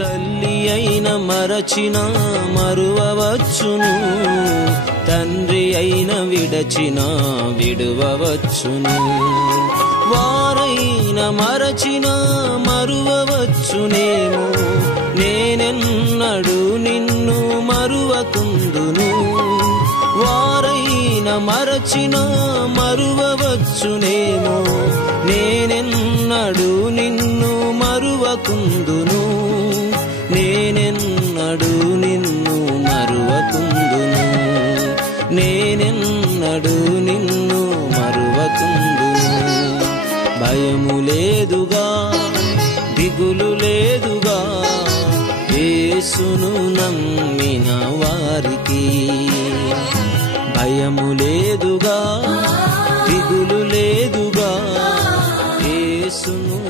తల్లి అయిన మరచిన మరువవచ్చును, తండ్రి అయిన విడచిన విడువవచ్చును. వారైన మరచిన మరువవచ్చునేమో, నేనెన్నడు నిన్ను మరువకుందును. వారైన మరచిన మరువవచ్చునేమో, నేనెన్నడు నిన్ను మరువకుందును. నేనెన్నడు నిన్ను మరువకుందును. నేనెన్నడు నిన్ను మరువకుందును. భయము లేదుగా, దిగులు లేదుగా, యేసును నమ్మిన వారికి. భయము లేదుగా, దిగులు లేదుగా, యేసును